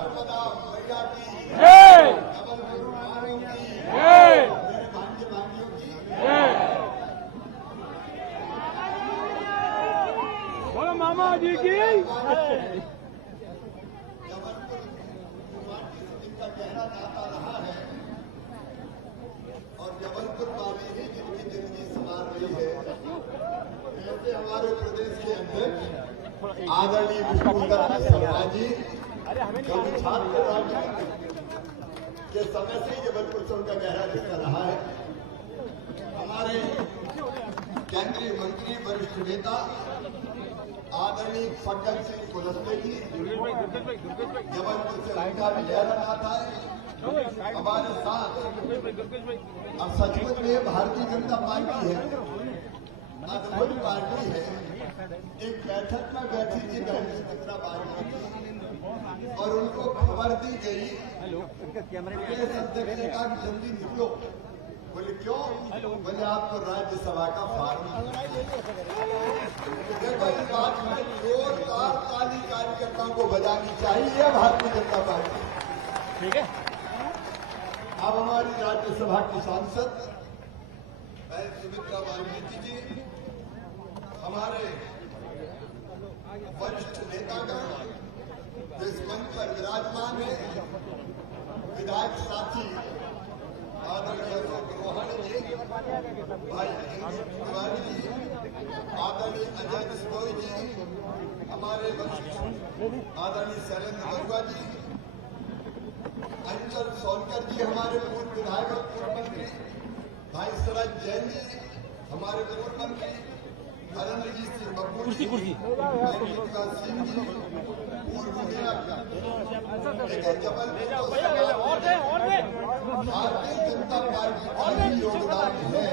नर्मदा मैया की जय। जबलपुर वालों की जय। मेरे भांजे भांजियों की जय। बोलो मामा जी की जबलपुर गुवाहाटी से जिनका गहरा नाता रहा है और जबलपुर वाली ही जिनकी जिंदगी संवार रही है, ऐसे हमारे प्रदेश के अध्यक्ष आदरणीय विष्णुदत्त शर्मा जी जो कि छात्र राजनीति के समय से ही जबलपुर से उनका गहरा रिश्ता रहा है। हमारे केंद्रीय मंत्री वरिष्ठ नेता आदरणीय फग्गन सिंह कुलस्ते जी जबलपुर से उनका भी गहरा नाता है हमारे साथ। अब सचमुच में भारतीय जनता पार्टी है, अद्भुत पार्टी है। एक बैठक में बैठी थी बहन सुमित्रा बाजवा जी और उनको खबर दी गई, प्रदेश अध्यक्ष ने कहा कि जल्दी निकलो। बोले क्यों? बोले आपको राज्यसभा का फॉर्म। देखो इस बात में जोरदार ताली कार्यकर्ताओं को बजानी चाहिए भारतीय जनता पार्टी। ठीक है। अब हमारी राज्यसभा की सांसद बहन सुमित्रा बाजवा जी, हमारे वरिष्ठ नेतागण जो इस मंच पर विराजमान है, विधायक साथी आदरणीय अशोक रोहन जी, भाई तिवारी जी, आदरणीय अजय बिश्नोई जी, हमारे वरिष्ठ आदरणीय शैलेंद्र बरुआ जी, अंचल सोनकर जी हमारे पूर्व विधायक और पूर्व मंत्री, भाई शरद जैन जी हमारे पूर्व मंत्री, नरेंद्रजीत सिंह बब्बू जी, मेघनाथ सिंह जी पूर्व मेयर, लेकिन जबलपुर भारतीय जनता पार्टी का ही योगदान है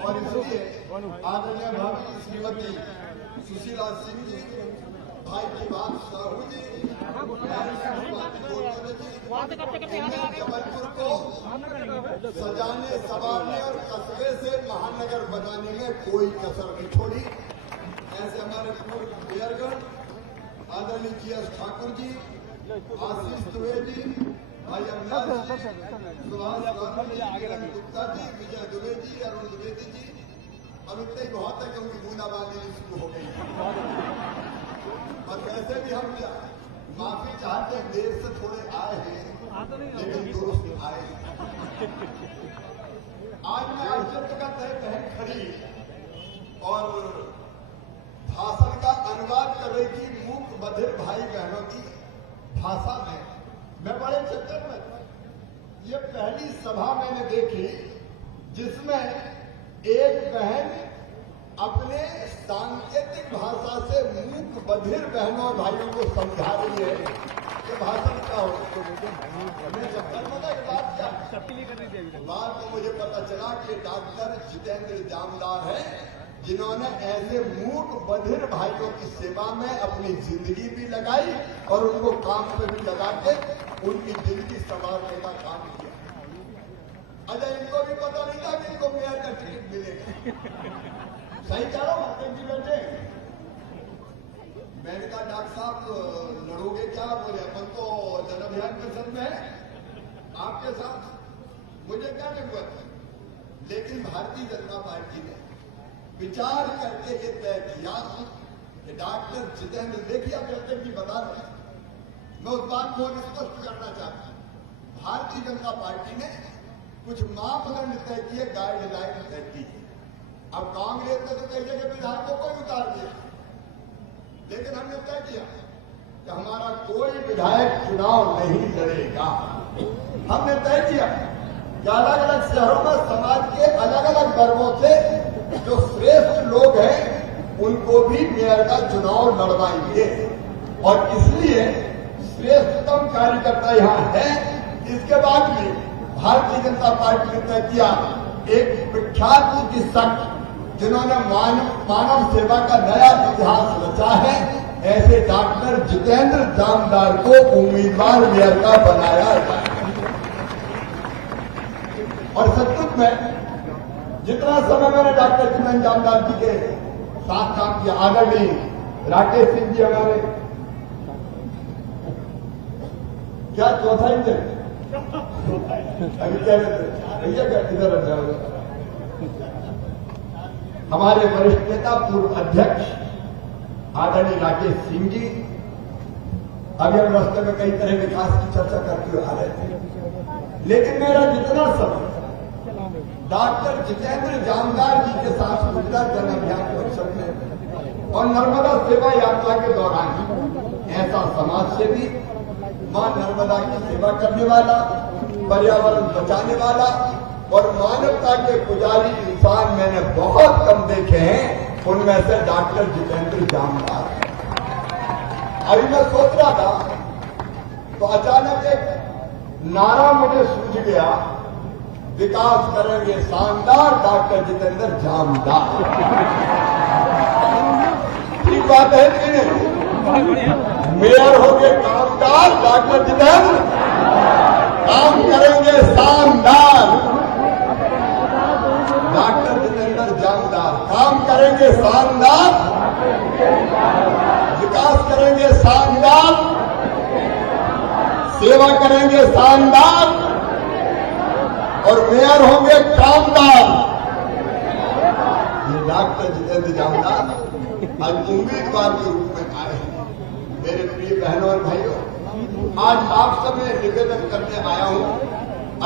और इसलिए आदरणीय भाभी श्रीमती सुशीला सिंह जी, भाई की बात साहू जी, जबलपुर को सजाने संवारने और कस्बे से महानगर बनाने में कोई कसर नहीं छोड़ी। ऐसे हमारे पूर्व मेयरगण आदरणीय जी.एस. ठाकुर जी, आशीष द्विवेदी जी, भाई अविनाश जी, सुभाष गुप्ता जी, विजय द्विवेदी, अरुण द्विवेदी जी। अब इतना ही बहुत है क्योंकि बूंदाबांदी शुरू हो गई और वैसे भी हम माफी चाहते हैं, देर से थोड़े आए हैं लेकिन दुरुस्त आए। आज मैं औचित्य का तय बहन खड़ी और भाषण का अनुवाद कर रही थी मूक बधिर भाई बहनों की भाषा में। मैं बड़े चक्कर में ये पहली सभा मैंने देखी जिसमें एक बहन अपने सांकेतिक भाषा से मूक बधिर बहनों और भाइयों को समझा रही है कि भाषण क्या हो। बाद में मुझे पता चला कि डॉक्टर जितेंद्र जामदार है जिन्होंने ऐसे मूक बधिर भाइयों की सेवा में अपनी जिंदगी भी लगाई और उनको काम पे भी लगा के उनकी जिंदगी संवारने का काम किया। अजय इनको भी पता नहीं था कि इनको मेयर का टिकट मिलेगा। सही कह रहा हूं जी बैठे। मैंने कहा डॉक्टर साहब लड़ोगे क्या? बोले अपन तो जन अभियान परिषद में है आपके साथ, मुझे क्या जरूरत है। लेकिन भारतीय जनता पार्टी ने विचार करके ये तय किया कि डॉक्टर जितेंद्र, देखिए अब अध्यक्ष जी बता रहे हैं, मैं उस बात को स्पष्ट करना चाहता हूं। भारतीय जनता पार्टी ने कुछ मापदंड तय किए, गाइडलाइन तय की। अब कांग्रेस ने तो कई जगह विधायकों को भी उतार दिया, लेकिन हमने तय किया कि हमारा कोई विधायक चुनाव नहीं लड़ेगा। हमने तय किया कि अलग अलग शहरों में समाज के अलग अलग वर्गों से जो श्रेष्ठ लोग हैं उनको भी मेयर का चुनाव लड़वाएंगे और इसलिए श्रेष्ठतम कार्यकर्ता यहाँ है। इसके बाद भी भारतीय जनता पार्टी ने तय किया एक विख्यात चिकित्सक जिन्होंने मानव सेवा का नया इतिहास रचा है, ऐसे डॉक्टर जितेंद्र जामदार को उम्मीदवार मेयर का बनाया जाए। और सचमुच में जितना समय मैंने डॉक्टर जितेंद्र जामदार जी के साथ काम किया, आदरणीय राकेश सिंह जी हमारे क्या चौथा इंजन? अभी क्या कहते भैया क्या इधर आ जाओ। हमारे वरिष्ठ नेता पूर्व अध्यक्ष आदरणीय राकेश सिंह जी अभी हम रास्ते में कई तरह विकास की चर्चा करते हुए आ रहे थे, लेकिन मेरा जितना समय डॉक्टर जितेंद्र जामदार जी के साथ गुजरात जन अभियान परिषद में और नर्मदा सेवा यात्रा के दौरान ऐसा समाज सेवी, मां नर्मदा की सेवा करने वाला, पर्यावरण बचाने वाला और मानवता के पुजारी इंसान मैंने बहुत कम देखे हैं। उनमें से डॉक्टर जितेंद्र जामदार। अभी मैं सोच रहा था तो अचानक एक नारा मुझे सूझ गया, विकास करेंगे शानदार डॉक्टर जितेंद्र जामदार। ठीक बात है कि नहीं? मेयर होंगे कामदार डॉक्टर जितेंद्र, काम करेंगे शानदार डॉक्टर जितेंद्र जामदार, काम करेंगे शानदार, विकास करेंगे शानदार, सेवा करेंगे शानदार और मेयर होंगे कामदार। ये डॉक्टर जितेंद्र जामदार आज उम्मीदवार के रूप में आए हैं। मेरे प्रिय बहनों और भाइयों, आज आप सब में निवेदन करने आया हूं।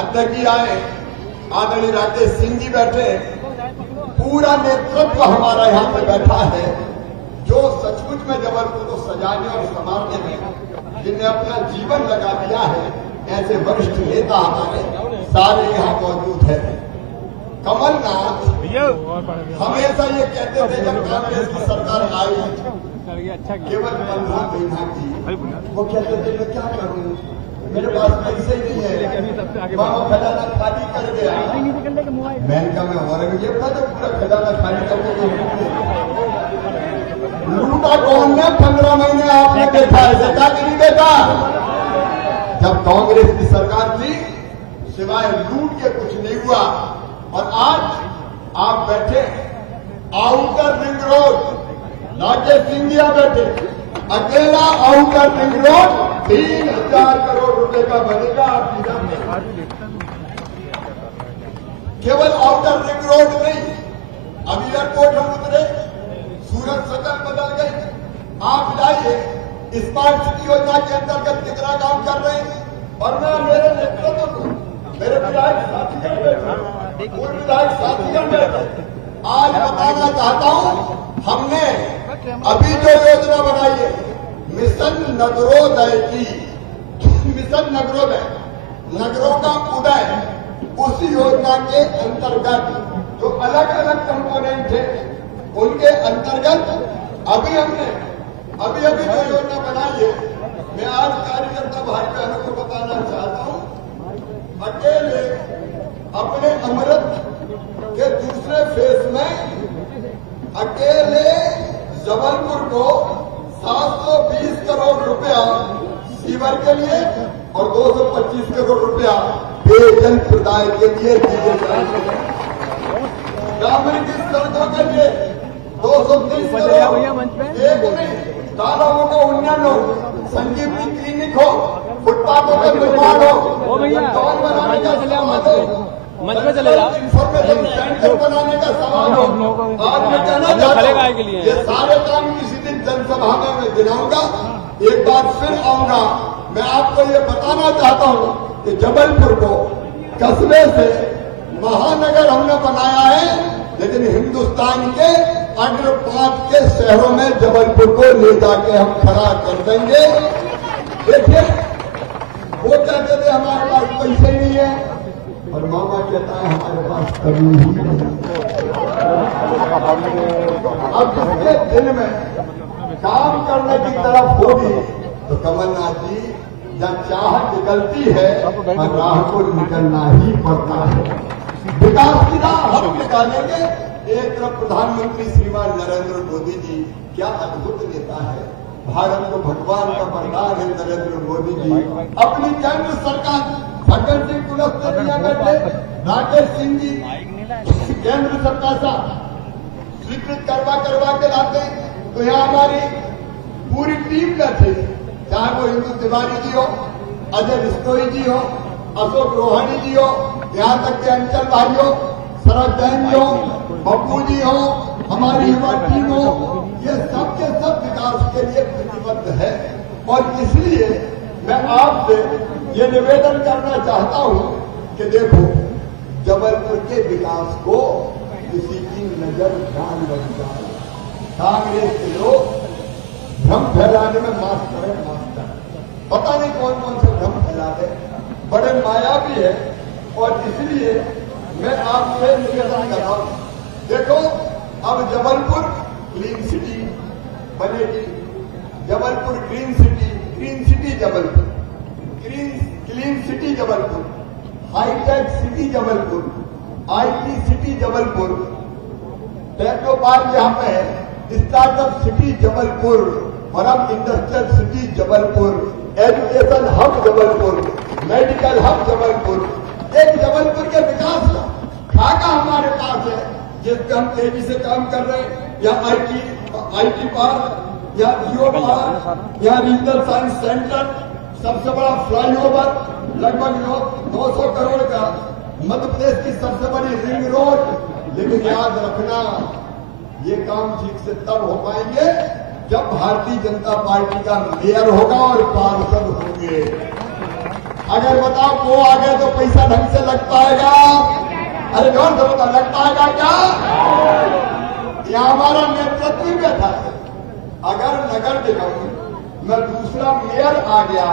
अध्यक्ष जी आए, आदरणीय राकेश सिंह जी बैठे, पूरा नेतृत्व हमारा यहाँ पे बैठा है, जो सचमुच में जबलपुर को सजाने और संवारने में जिन्हें अपना जीवन लगा दिया है, ऐसे वरिष्ठ नेता हमारे सारे यहाँ मौजूद है। कमलनाथ हमेशा ये कहते थे जब कांग्रेस की सरकार आई केवल 15 महीना की, वो कहते थे मैं क्या करूं, मेरे पास पैसे ही नहीं है, मामा खजाना खाली कर गया। मैंने कहा मैं औरंगजेब था जो पूरा खजाना खाली करके लूटा कौन ने? 15 महीने आपने देखा है, देखा कि नहीं देखा? जब कांग्रेस की सरकार थी सिवाय लूट के कुछ नहीं हुआ। और आज आप बैठे outer ring road, Rakesh Singh ji बैठे, अकेला आउटर रिंग रोड 3000 करोड़ रुपए का बनेगा आपकी जान। केवल आउटर रिंग रोड नहीं, अभी एयरपोर्ट हम उतरे, सूरत सकल बदल गई। आप जाइए स्मार्ट सिटी योजना के अंतर्गत कितना काम कर रहे हैं। और मैं मेरे नेतृत्व को, मेरे विधायक साथीगण बैठे, पूर्व विधायक साथीगण बैठे, आज बताना चाहता हूं, हमने अभी जो योजना बनाई है मिशन नगरोदय की, मिशन नगरोदय, नगरों का उदय, उस योजना के अंतर्गत जो अलग अलग कंपोनेंट है उनके अंतर्गत अभी हमने अभी जो योजना बनाई है, मैं आज कार्यकर्ता भाई बहनों को बताना चाहता हूं, अकेले अपने अमृत के दूसरे फेज में अकेले जबलपुर को 720 करोड़ रुपया सीवर के लिए और 225 करोड़ रुपया पेयजल प्रदाय के लिए दिए जाएंगे। ग्रामीण की सड़कों के लिए 230 करोड़, एक नहीं तालाबों का उन्नयन, संजीवनी क्लिनिक हो, फुटपाथों का निर्माण हो, टॉल बनाने का सवाल हो, मंच पे चलेगा, इंफॉर्मेशन सेंटर बनाने का सवाल हो। आज मैं कहना चाहता हूं ये सारे काम किसी दिन जनसभा में मैं गिनाऊंगा, एक बार फिर आऊंगा। मैं आपको ये बताना चाहता हूं कि जबलपुर को कस्बे से महानगर हमने बनाया है, लेकिन हिंदुस्तान के अग्र 5 के शहरों में जबलपुर को ले जाके हम खड़ा कर देंगे। देखिए वो कहते थे हमारे पास पैसे नहीं है, और मामा कहता है हमारे पास कभी ही नहीं। अब जिसके दिल में काम करने की तरफ होगी तो कमलनाथ जी जब चाहत निकलती है और राह को निकलना ही पड़ता है। विकास की राह हम निकालेंगे। एक तरफ प्रधानमंत्री श्रीमान नरेंद्र मोदी जी क्या अद्भुत नेता है, भारत को भगवान का वरदान है नरेंद्र मोदी जी। अपनी केंद्र सरकार भगत सिंह कुलस्ते बैठे, राकेश सिंह जी केंद्र सरकार से स्वीकृत करवा के लाते हैं। तो यहाँ हमारी पूरी टीम बैठे, चाहे वो हिंदू तिवारी जी हो, अजय बिश्नोई जी हो, अशोक रोहानी जी हो, यहाँ तक के अंचल भाई हो, शरद जैन जी हो, बब्बू जी हो, हमारी युवा टीम हो, ये सब के सब विकास के लिए प्रतिबद्ध है। और इसलिए मैं आपसे ये निवेदन करना चाहता हूं कि देखो, जबलपुर के विकास को किसी की नजर ध्यान बन जाए। कांग्रेस के लोग भ्रम फैलाने में मास्टर है, मास्टर। पता नहीं कौन कौन से भ्रम फैलाते, बड़े मायावी है। और इसलिए मैं आपसे निवेदन कर रहा हूं, देखो अब जबलपुर क्लीन सिटी बनेगी, Jabalpur green city Jabalpur, clean city Jabalpur, high tech city Jabalpur, IT city Jabalpur, techno park यहाँ पे है, स्टार्टअप सिटी जबलपुर, और अब industrial city Jabalpur, education hub Jabalpur, medical hub Jabalpur. एक जबलपुर के विकास का खाका हमारे पास है, जिसपे हम तेजी से काम कर रहे हैं। या आईटी पार्क, या जियो पार्क, या रीजनल साइंस सेंटर, सबसे बड़ा फ्लाईओवर, लगभग 900 करोड़ का, मध्य प्रदेश की सबसे बड़ी रिंग रोड। लेकिन याद रखना, ये काम ठीक से तब हो पाएंगे जब भारतीय जनता पार्टी का मेयर होगा और पार्षद होंगे। अगर बताओ वो आ गए तो पैसा ढंग से लग पाएगा? अरे गौर से बता, लग पाएगा क्या? यह हमारा नेतृत्व ही बैठा है। अगर नगर निगम में दूसरा मेयर आ गया,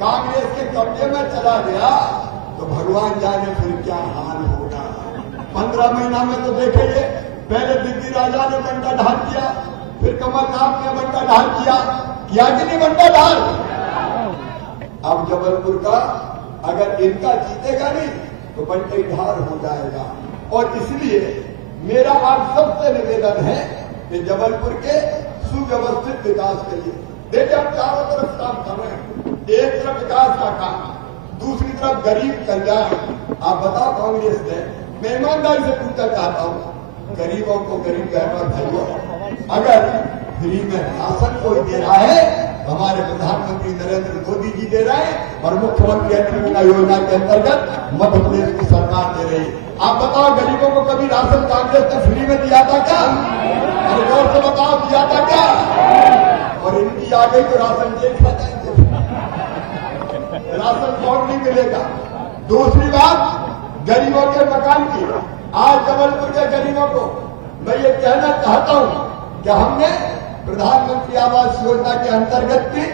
कांग्रेस के कब्जे में चला गया, तो भगवान जाने फिर क्या हाल होगा। 15 महीना में तो देखेंगे, पहले दिल्ली राजा ने बंटा ढाल किया, फिर कमलनाथ ने बंटा ढाल किया कि नहीं बंटा ढाल। अब जबलपुर का अगर इनका जीतेगा नहीं तो बंटे ढाल हो जाएगा। और इसलिए मेरा आप सबसे निवेदन है कि जबलपुर के सुव्यवस्थित विकास के लिए, देखिए आप चारों तरफ काम कर रहे हैं, एक तरफ विकास का काम, दूसरी तरफ गरीब कल्याण। आप बताओ कांग्रेस ने, मैं ईमानदारी से पूछना चाहता हूं, गरीबों को गरीब कहना चाहिए। अगर फ्री में राशन कोई दे रहा है, हमारे प्रधानमंत्री नरेंद्र मोदी जी दे रहे हैं, और मुख्यमंत्री अन्नपूर्णा योजना के अंतर्गत मध्य प्रदेश की सरकार दे रही है। आप बताओ, गरीबों को कभी राशन कांग्रेस ने फ्री में दिया था क्या? और गौर से बताओ, दिया था क्या? और इनकी आ गई तो राशन जेल खा जाएंगे, राशन कौन नहीं मिलेगा। दूसरी बात, गरीबों के मकान की, आज जबलपुर के गरीबों को मैं ये कहना चाहता हूं कि हमने प्रधानमंत्री आवास योजना के अंतर्गत भी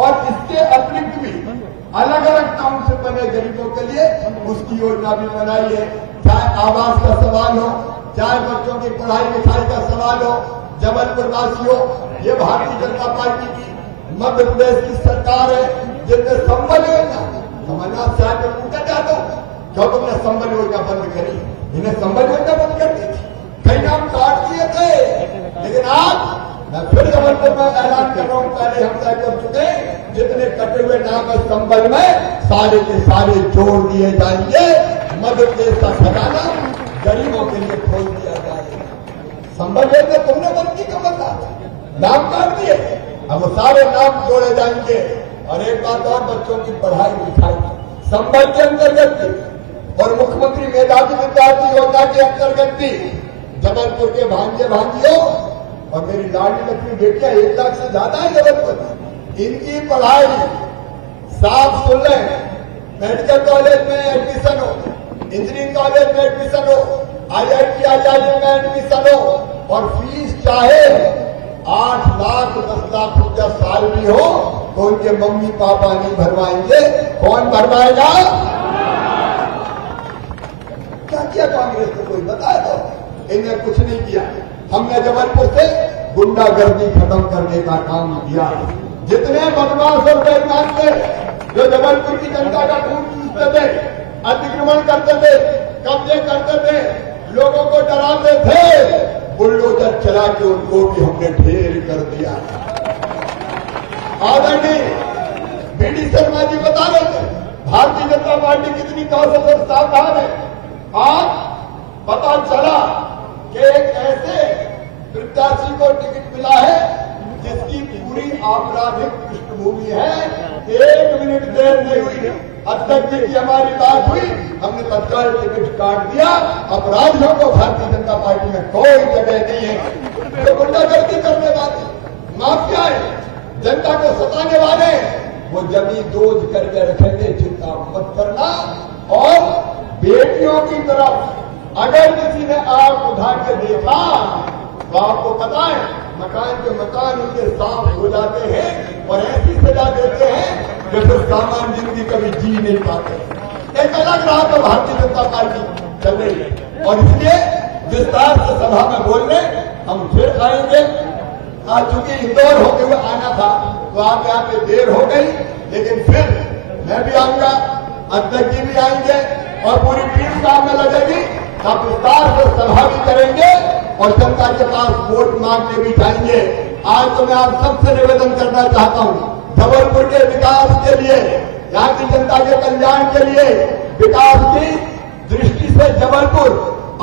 और इसके अतिरिक्त भी अलग अलग टाउनशिप बने गरीबों के लिए उसकी योजना भी बनाई है। चाहे आवास का सवाल हो, चाहे बच्चों की पढ़ाई लिखाई का सवाल हो, जबलपुर वासियों, ये भारतीय जनता पार्टी की मध्य प्रदेश की सरकार है जिसने संबल योजना, कमलनाथ साहब को पूछा जाता हूं, क्यों तुमने संबल योजना बंद करी? इन्हें संबल योजना बंद कर दी थी, कई नाम काट दिए थे। लेकिन आज मैं फिर जबलपुर में ऐलान कर रहा हूं, पहले हम तय कर चुके, जितने कटे हुए नाम है संबल में, सारे के सारे जोड़ दिए जाएंगे। मध्य प्रदेश का खजाना गरीबों के लिए खोल दिया जाएगा। संबल में तुमने बंद की कमलनाथ, नाम काट दिए, अब वो सारे नाम जोड़े जाएंगे। और एक बात और, बच्चों की पढ़ाई लिखाई संबल के अंतर्गत भी और मुख्यमंत्री मेधावी विद्यार्थी योजना के अंतर्गत भी जबलपुर के भांजे भांजियों और मेरी लाडली लक्ष्मी बेटियां 1 लाख से ज्यादा है जबलपुर, इनकी पढ़ाई साफ सुन लें। मेडिकल कॉलेज में एडमिशन हो, इंजीनियरिंग कॉलेज में एडमिशन हो, IIT में एडमिशन हो, और फीस चाहे 8 लाख 10 लाख रुपया साल भी हो तो उनके मम्मी पापा नहीं भरवाएंगे। कौन भरवाएगा? क्या किया कांग्रेस ने? कोई बताया तो? इन्हें कुछ नहीं किया। हमने जबलपुर से गुंडागर्दी खत्म करने का काम किया। जितने बदमाश और बेईमान थे जो जबलपुर की जनता का खून चूसते थे, अतिक्रमण करते थे, कब्जे करते थे, लोगों को डराते थे, बुलडोजर चला के उनको भी हमने ढेर कर दिया। आदरणीय बीडी शर्मा जी बता रहे थे भारतीय जनता पार्टी कितनी कौशल और सावधान है। आज पता चला कि एक ऐसे प्रत्याशी को टिकट मिला है जिसकी पूरी आपराधिक पृष्ठभूमि है। 1 मिनट देर नहीं जी की हमारी बात हुई, हमने तत्काल टिकट काट दिया। अपराधियों को भारतीय जनता पार्टी में कोई जगह नहीं है। जो गुंडागर्दी करने वाले, माफिया है, जनता को सताने वाले, वो जमीन दोज करके रखेंगे, चिंता मत करना। और बेटियों की तरफ अगर किसी ने आग उठा के देखा तो आपको पता है मकान के मकान उनके साफ हो जाते हैं और ऐसी सजा देते हैं कि फिर सामान्य जिंदगी कभी जी नहीं पाते। एक अलग राह पर भारतीय जनता पार्टी चल रही है और इसलिए विस्तार से सभा में बोलने हम फिर आएंगे। आज चूंकि इंदौर होते हुए आना था तो आप यहाँ पे देर हो गई, लेकिन फिर मैं भी आऊंगा, अध्यक्ष जी भी आएंगे और पूरी टीम काम में लगेगी। आप विस्तार से सभा भी करेंगे और जनता के पास वोट मांगने भी जाएंगे। आज तो मैं आप सबसे निवेदन करना चाहता हूं, जबलपुर के विकास के लिए, यहाँ की जनता के कल्याण के लिए, विकास की दृष्टि से जबलपुर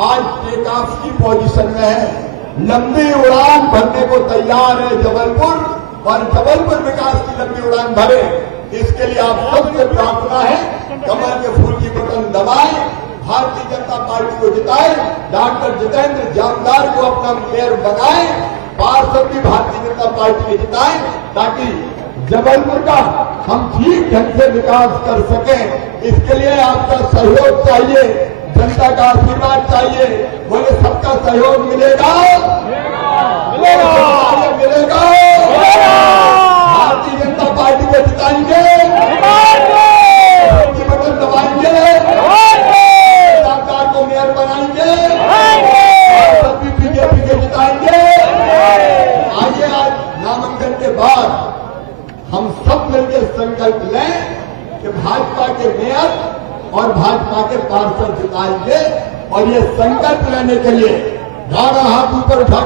आज टेक ऑफ की पोजीशन में है। लंबी उड़ान भरने को तैयार है जबलपुर, और जबलपुर विकास की लंबी उड़ान भरे, इसके लिए आप सबसे प्रार्थना है कमल के फूल की बटन दबाएं, भारतीय जनता पार्टी को जिताएं, डॉक्टर जितेंद्र जामदार को अपना मेयर बनाएं, पार्षद भी भारतीय जनता पार्टी के जिताएं, ताकि जबलपुर का हम ठीक ढंग से विकास कर सकें। इसके लिए आपका सहयोग चाहिए, जनता का आशीर्वाद चाहिए। बोले सबका सहयोग मिलेगा, मिलेगा। भारतीय जनता पार्टी को जिताएंगे, बटन दबाएंगे, सरकार को मेयर बनाएंगे, सभी बीजेपी के जिताएंगे। आइए आज नामांकन के बाद हम सब मिलकर संकल्प लें कि भाजपा के मेयर और भाजपा के पार्षद जिताएंगे। और ये संकल्प लेने के लिए 12 हाथ ऊपर उठा